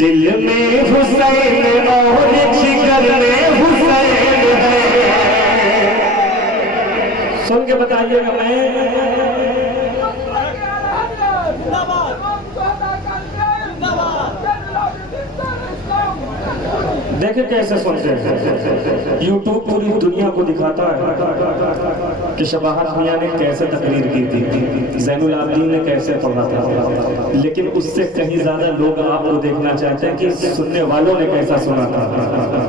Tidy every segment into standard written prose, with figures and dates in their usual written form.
दिल में हुसैन और जिगर में हुसैन है। सुन के बताइएगा। मैं देखे कैसे सुनते हैं। यूट्यूब पूरी दुनिया को दिखाता है कि शबाहत मियां ने कैसे तकरीर की थी, ज़ैनुल आबिदीन ने कैसे पढ़ा था, लेकिन उससे कहीं ज्यादा लोग आपको देखना चाहते हैं कि सुनने वालों ने कैसा सुना था।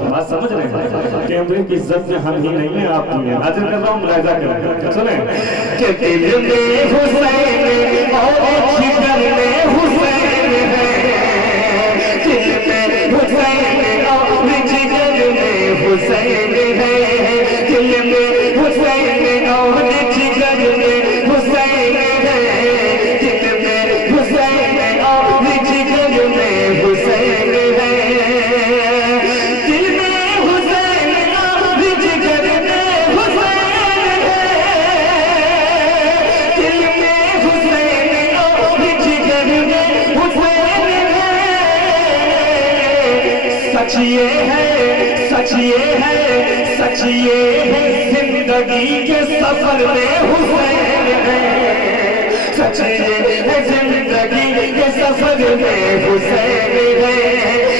बात समझ रहे हैं? कैमरे की इज्जत में हम ही नहीं है, आप ही हैं। हाजिर कर रहा हूँ, मुलाहिजा करें। सुने कि दिल में हुसैन और जिगर में हुसैन है, दिल में हुसैन हुसैन है, दिल में हुसैन और जिगर में हुसैन है, दिल में हुसैन और जिगर में हुसैन है, दिल में हुसैन और जिगर में हुसैन है, दिल में हुसैन और जिगर में हुसैन है। सच ये है, सच ये है, सच ये है, जिंदगी के सफर में हुसैन है। सच ये है, जिंदगी के सफर में हुसैन है।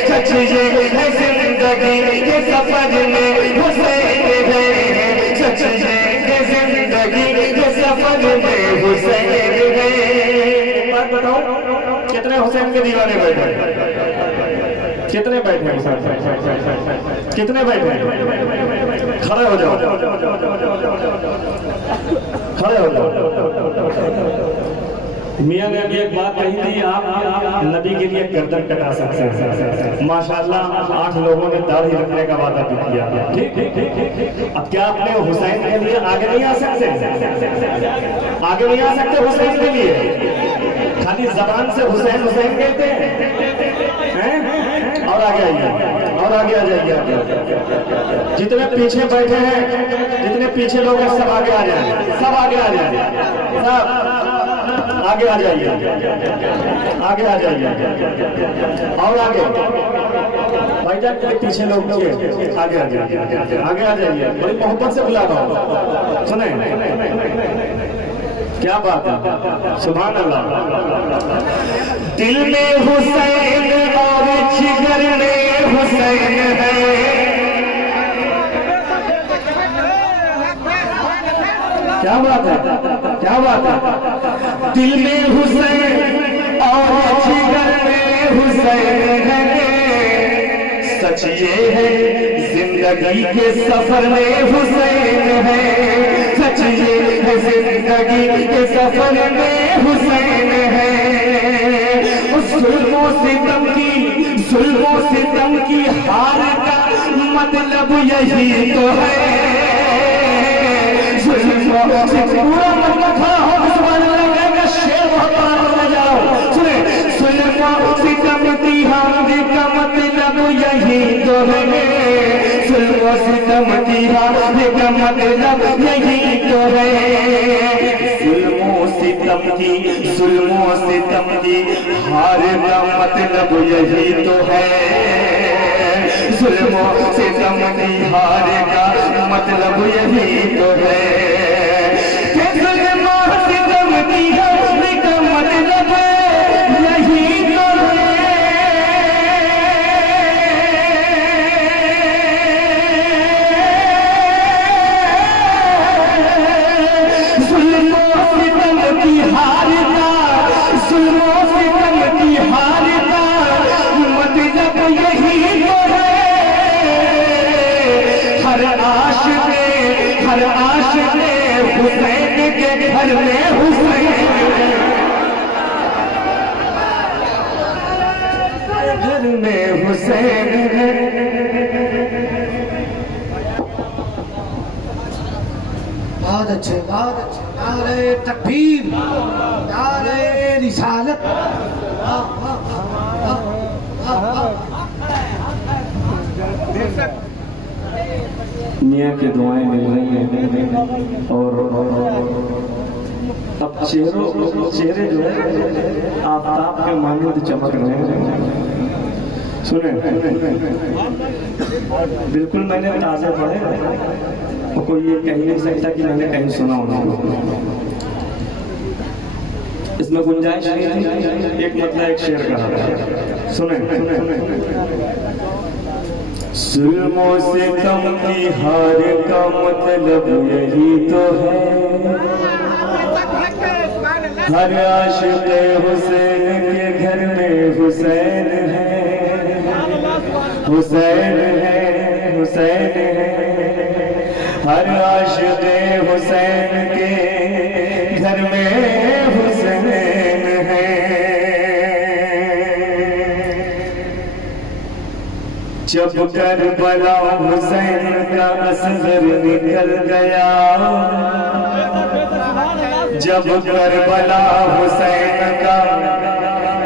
सच ये है, जिंदगी के सफर में हुसैन है। सच ये है, जिंदगी के सफर में हुसैन है। बात बताओ, कितने हुसैन के दीवाने बैठे? कितने बैठे? कितने बैठे? खड़े हो जाओ, खड़े हो जाओ। मियां ने अभी एक बात कही थी, आप नबी के लिए गर्दन कटा सकते हैं। माशाल्लाह 8 लोगों ने दाढ़ी रखने का वादा भी किया। ठीक। अब क्या अपने हुसैन के लिए आगे नहीं आ सकते? आगे नहीं आ सकते हुसैन के लिए? खाली जबान से हुसैन हुसैन कहते हैं। और आगे आइए, और आगे आ जाइए। जितने पीछे बैठे हैं, जितने पीछे लोग हैं, सब आगे आ जाए, सब आगे आ जाए, सब आगे आ जाइए, आगे आ जाइए, और आगे भाईजान के पीछे लोग आगे आ जाइए, आगे आ जाइए। बड़ी मोहब्बत से बुला रहा हूँ, सुने क्या बात है। सुभान अल्लाह। दिल में हुसैन और जिगर में हुसैन है, क्या बात है, क्या बात है। दिल में हुसैन और जिगर में हुसैन है। सच ये है, जिंदगी के सफर में हुसैन है। सच ये है, जिंदगी के सफर में हुसैन है। जुल्मों सितम की, जुल्मों सितम की हार का मतलब यही तो है। जुल्मों से पूरा मतलब खड़ा हो, सुभान अल्लाह कहेगा, शेर बहुत बड़ा जाओ। सुने, जुल्मों सितम की हार का मतलब यही तो है। जुल्मों सितम की हार का मतलब यही तो है। जुल्मों सितम की, जुल्मों सितम की हार का मतलब यही तो है। जुल्मों सितम की हार का मतलब यही तो है। जुल्मों सितम की हार का मतलब यही तो है। जुल्मों सितम की हार का, जुल्मों सितम की हार का मतलब यही तो है। हर आशिक हुसैन के घर में हुसैन, घर में हुसैन है। बहुत अच्छे, बहुत अच्छे। नारे तकबीर, नारे रिसालत। मियां की दुआएं मिल रही हैं और अब चेहरे जो है आफताब के मानंद चमक रहे हैं। सुने, बिल्कुल मैंने ताज़ा पढ़े और कोई ये कह नहीं सकता कि मैंने कहीं सुना होना। इसमें गुंजाइश नहीं थी, एक मतलब एक शेर कहा। सुने, जुल्मों से कम की हार का मतलब यही तो है, हर आशिक़ हुसैन के घर में हुसैन है, हुसैन है, हुसैन है, हर आशिक़ हुसैन के घर में हुसैन है। जब करबला हुसैन का असगर निकल गया, जब करबला हुसैन का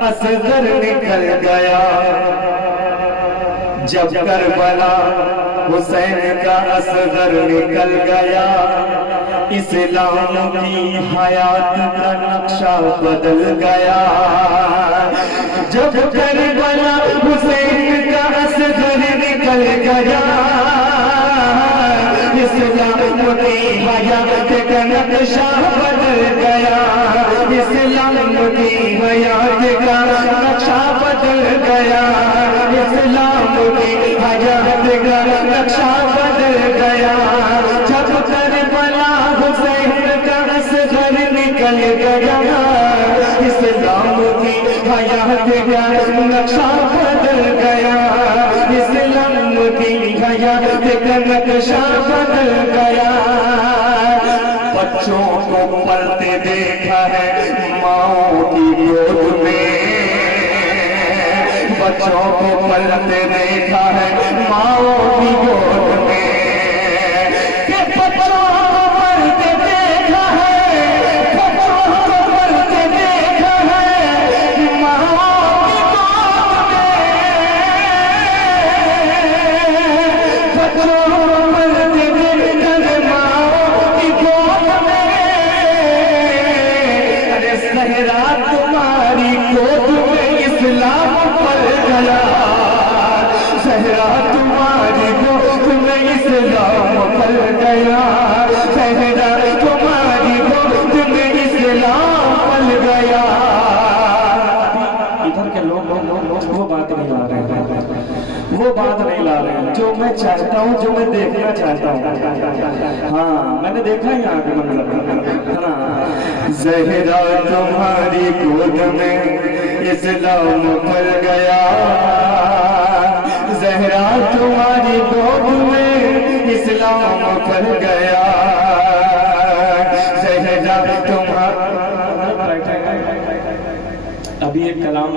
असगर निकल गया, जब करबला हुसैन का असगर निकल गया, इस्लाम की हयात का नक्शा बदल गया। जब करबला हुसैन का असगर निकल गया, इस्लाम की हयात का नक्शा बदल गया, इस्लाम की हयात का नक्शा बदल गया, इस्लाम की हयात का नक्शा बदल गया। जब करबला हुसैन का असगर निकल गया, इस्लाम की हयात का नक्शा बदल गया, इस्लाम की हयात का नक्शा बदल गया। बच्चों को पलते देखा है माओ की गोद में, बच्चों को पलते देखा है माओ की गोद में, कि बच्चों को पलते देखा है, बच्चों को पलते देखा है माओ की गोद में, बच्चों को पलते देखा है माओ की गोद में। अरे सहरा तुम्हारी गोद में इस्लाम पल गया, सहरा तुम्हारी गोद में इस्लाम पल गया, सहरा तुम्हारी गोद में इस्लाम पल गया। इधर के लोग वो बात नहीं ला रहे हैं, वो बात नहीं ला रहे हैं जो मैं चाहता हूँ, जो मैं देखना चाहता हूँ। हाँ, मैंने देखा ही यहाँ के मतलब है ना। ज़हरा तुम्हारी गोद में इस्लाम पल गया, ज़हरा तुम्हारी गोद में इस्लाम पल गया, ज़हरा तुम्हारा। अभी एक कलाम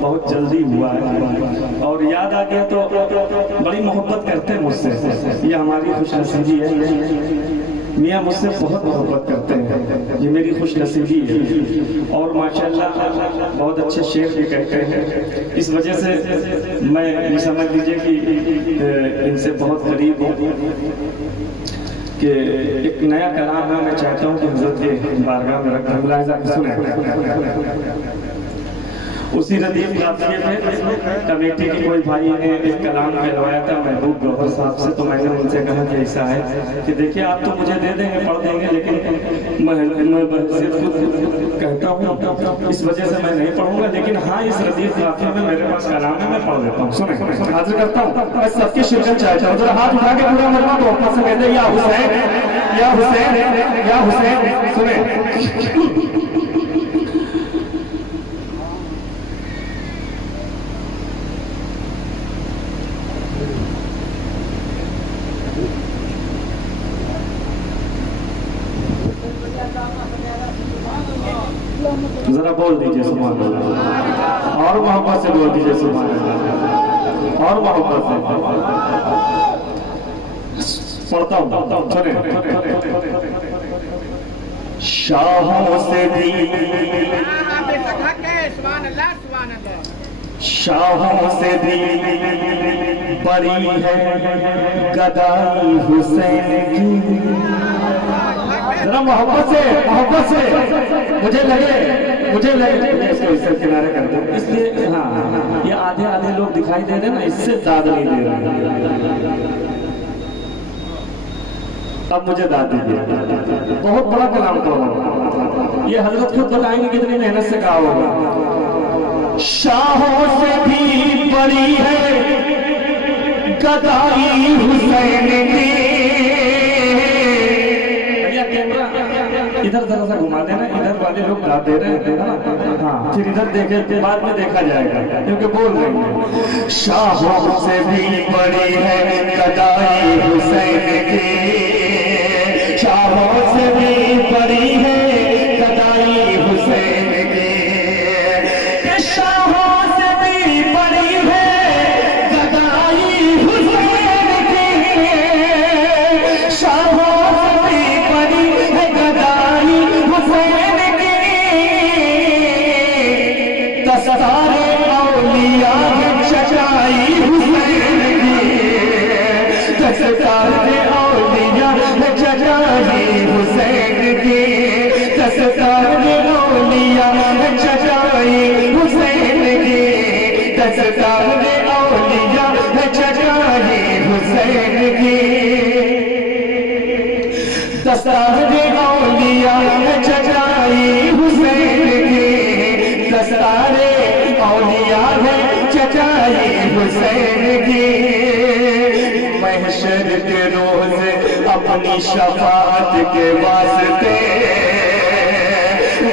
बहुत जल्दी हुआ है और याद आ गया तो बड़ी मोहब्बत करते हैं मुझसे, ये हमारी खुशनसीबी है। मियाँ मुझसे बहुत मोहब्बत करते हैं, ये मेरी खुशनसीबी है। और माशाल्लाह बहुत अच्छे शेर भी कहते हैं, इस वजह से मैं ये समझ लीजिए कि इनसे बहुत करीब हूँ कि एक नया कलाम है, मैं चाहता हूँ कि हज़रत के बारगाह में रखना। मुलाहिज़ा सुने, उसी रदीफ काफिये में कमेटी के कोई भाई ने एक कलाम कहलवाया था महबूब गौहर साहब से, तो मैंने उनसे कहा कि ऐसा है कि देखिए आप तो मुझे दे देंगे, पढ़ देंगे, लेकिन मैं खुद कहता हूँ इस वजह से मैं नहीं पढ़ूंगा, लेकिन हाँ इस रदीफ काफिये में मेरे पास कलाम है, मैं पढ़ देता हूँ। सुने, हाजिर करता हूँ, मैं सबकी शिरकत चाहता हूँ। जरा हाथ उठा के पूरा मरना तो ऊपर से कहते या हुसैन, या हुसैन, या हुसैन। सुने, जरा बोल दीजिए सुभान अल्लाह, और मोहब्बत से बोल दीजिए सुभान अल्लाह, और मोहब्बत से पढ़ता हूँ। सुने, शाहों से भी, शाहों से भी बड़ी है गदाई हुसैन की। जरा मोहब्बत से मुझे लगे इसको इससे किनारे कर दो, इसलिए हाँ ये आधे लोग दिखाई दे रहे ना, इससे दाद नहीं दे रहे। अब मुझे दाद दीजिए। बहुत बड़ा कलाम तो ये हजरत खुद बताएंगे कितनी मेहनत से कहा होगा। शाहों से भी बड़ी है गदाई हुसैन की। कैमरा इधर जरा सा घुमा देना, इधर वाले लोग गा दे रहे हैं ना, हाँ फिर इधर देखे, बाद में देखा जाएगा क्योंकि बोल रहे हैं। शाहों से भी बड़ी है गदाई हुसैन की, शाहों से भी बड़ी है गदाई हुसैन की, शाहों से भी बड़ी है गदाई हुसैन की, शाहों से भी बड़ी है गदाई हुसैन की। दस्तारे औलिया चचाई हुसैन की, दस्तारे औलिया चचाई हुसैन की, दस्तारे औलिया चचाई हुसैन की, दस्तारे औलिया चचाई हुसैन की, दस्तारे औलिया चचाई हुसैन की, दस्तारे औलिया चचाई हुसैन की। महशर के रोज अपनी शफाअत के वास्ते,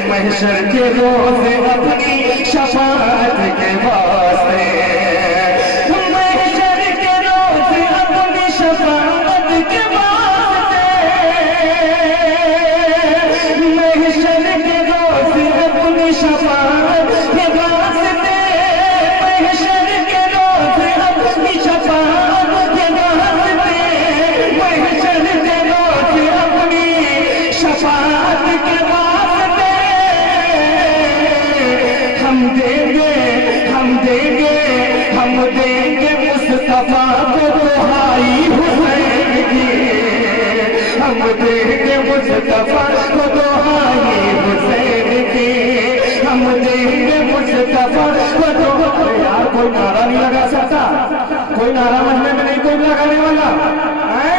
महशर के रोज अपनी शफाअत के वास्ते, महशर के रोज अपनी शफाअत के वास्ते, महशर के रोज अपनी शफाअत के वास्ते, महशर के रोज अपनी शफाअत के वास्ते, महशर के रोज अपनी शफाअत के वास्ते, हम देंगे, हम देंगे, हम देंगे मुस्तफा को दुहाई हुसैन की, हम देंगे मुस्तफा को दुहाई हुसैन की, हम देंगे मुस्तफा को दुहाई। यार कोई नारा नहीं लगा सकता, कोई नारा महीने में नहीं कोई लगाने वाला है?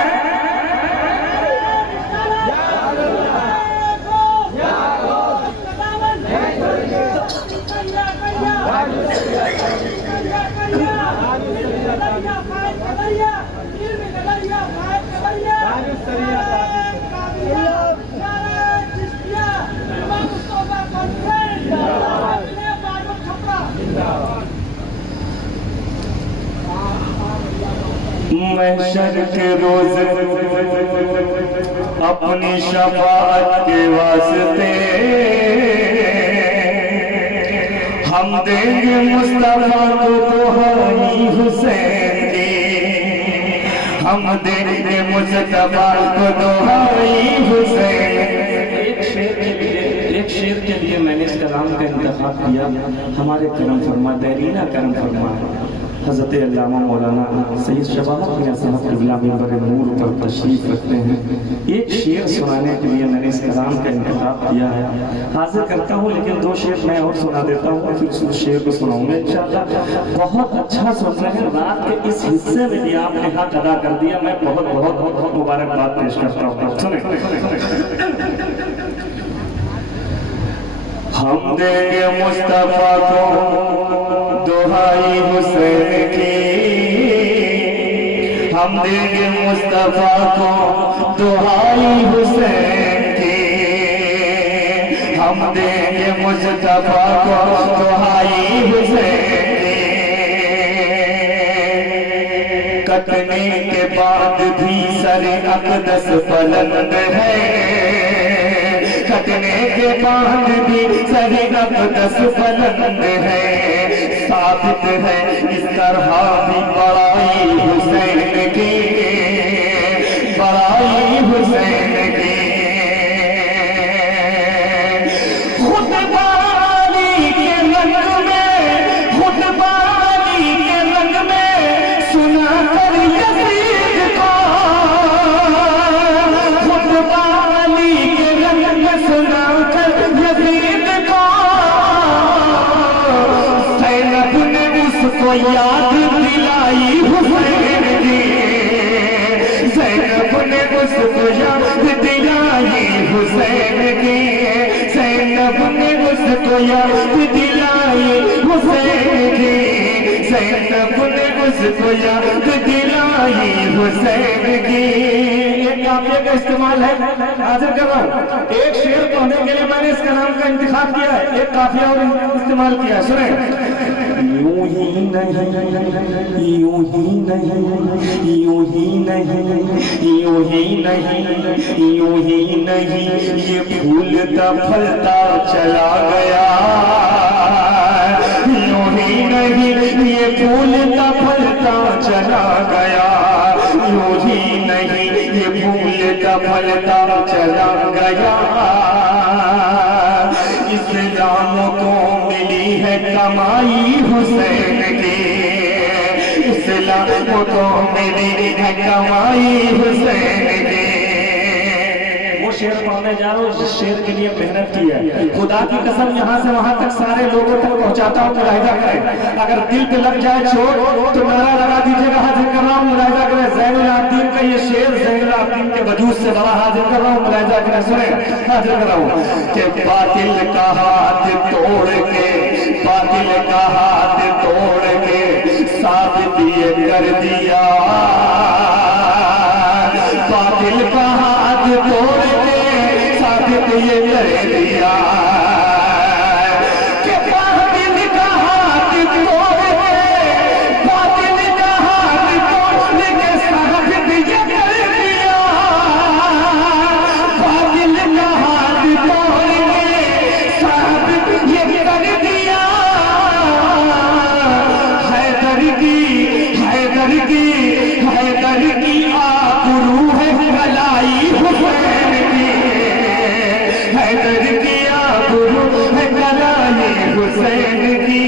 महशर के रोज अपनी शफाअत के वास्ते, हम देंगे मुस्तफा को दुहाई हुसैन की, हम देंगे मुस्तफा को दुहाई हुसैन। एक शेर के लिए मैंने इस कलाम का इंतखाब किया। हमारे करम फरमा, देरीना करम फरमा हज़रत अल्लामा मौलाना सैयद शबाब मियां साहब क़िबला मिंबर नूर पर तशरीफ़ रखते हैं। एक शेर सुनाने के लिए मैंने इस कलाम का इंतखाब किया है, हाजिर करता हूँ, लेकिन दो शेर मैं और सुना देता हूँ, फिर उस शेर को सुनाऊंगा इंशाअल्लाह। बहुत अच्छा सुन रहे हैं, रात के इस हिस्से में भी आपने हक अदा कर दिया, मैं बहुत बहुत बहुत मुबारकबाद पेश करता हूँ। सुने, हम देंगे मुस्तफा को दुहाई हुसैन की, हम देंगे मुस्तफा को दुहाई हुसैन की, हम देंगे मुस्तफा को दुहाई हुसैन की। कटने के बाद भी सरे अक़दस बुलंद है, कटने के बाद भी सरे अक़दस बुलंद है, साबित है इस तरह भी बड़ाई हुसैन की, बड़ाई हुसैन की। खुतबानी के रंग में, खुतबानी के रंग में सुना कर यज़ीद को, खुतबानी के रंग में सुना कर यज़ीद को, ज़ैनब ने उसको उसको याद दिलाई हुसैन की, ज़ैनब ने उसको याद दिलाई हुसैन की, ज़ैनब ने उसको याद दिलाई हुसैन की, ज़ैनब ने उसको याद दिलाई हुसैन की। एक काफिया का इस्तेमाल है, हाजिर कर रहा हूँ। एक शेर पढ़ने के लिए मैंने इसका नाम का इंतखाब किया है, एक काफिया और इस्तेमाल किया है, सुने। यूं ही नहीं, यूं ही नहीं, यूं ही नहीं, यूं ही नहीं, यूं ही नहीं, ये फूलता फलता चला गया, यूं ही नहीं, ये फूलता फलता चला गया, यूं ही नहीं, ये फूलता फलता चला गया। इस्लाम को मिली है कमाई हुसैन की, इस्लाम को मिली है कमाई हुसैन की। वो शेर पढ़ने जा रहा हूँ जिस शेर के लिए मेहनत की है, खुदा की कसम यहाँ से वहां तक सारे लोगों तक पहुंचाता हूँ, मुलाहिजा करें। अगर दिल पे लग जाए चोट तो नारा लगा दीजिएगा, हाजिर कर रहा हूँ, मुलाहिजा करें। ज़ैनुल आबिदीन का ये शेर ज़ैनुल आबिदीन के वजूद से बड़ा हाजिर कर रहा हूँ, मुलाहिजा करें, सुने, हाजिर कर रहा हूँ कि बातिल का हाथ तोड़ के, बातिल का हाथ तोड़ के साबित ये कर दिया, बातिल का हाथ तोड़ के साबित ये कर दिया, कि बातिल का हाथ तोड़ के, बातिल का हाथ तोड़ के साबित ये कर दिया, बातिल का हाथ तोड़ के साबित ये कर दिया। हैदर की, हैदर की, हैदर की आबरू है भलाई हुसैन की, हैदर की आबरू है भलाई हुसैन की,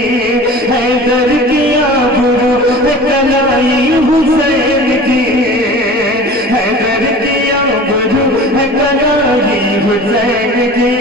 हैदर की आबरू है भलाई हुसैन की, हैदर की आबरू है भलाई हुसैन की।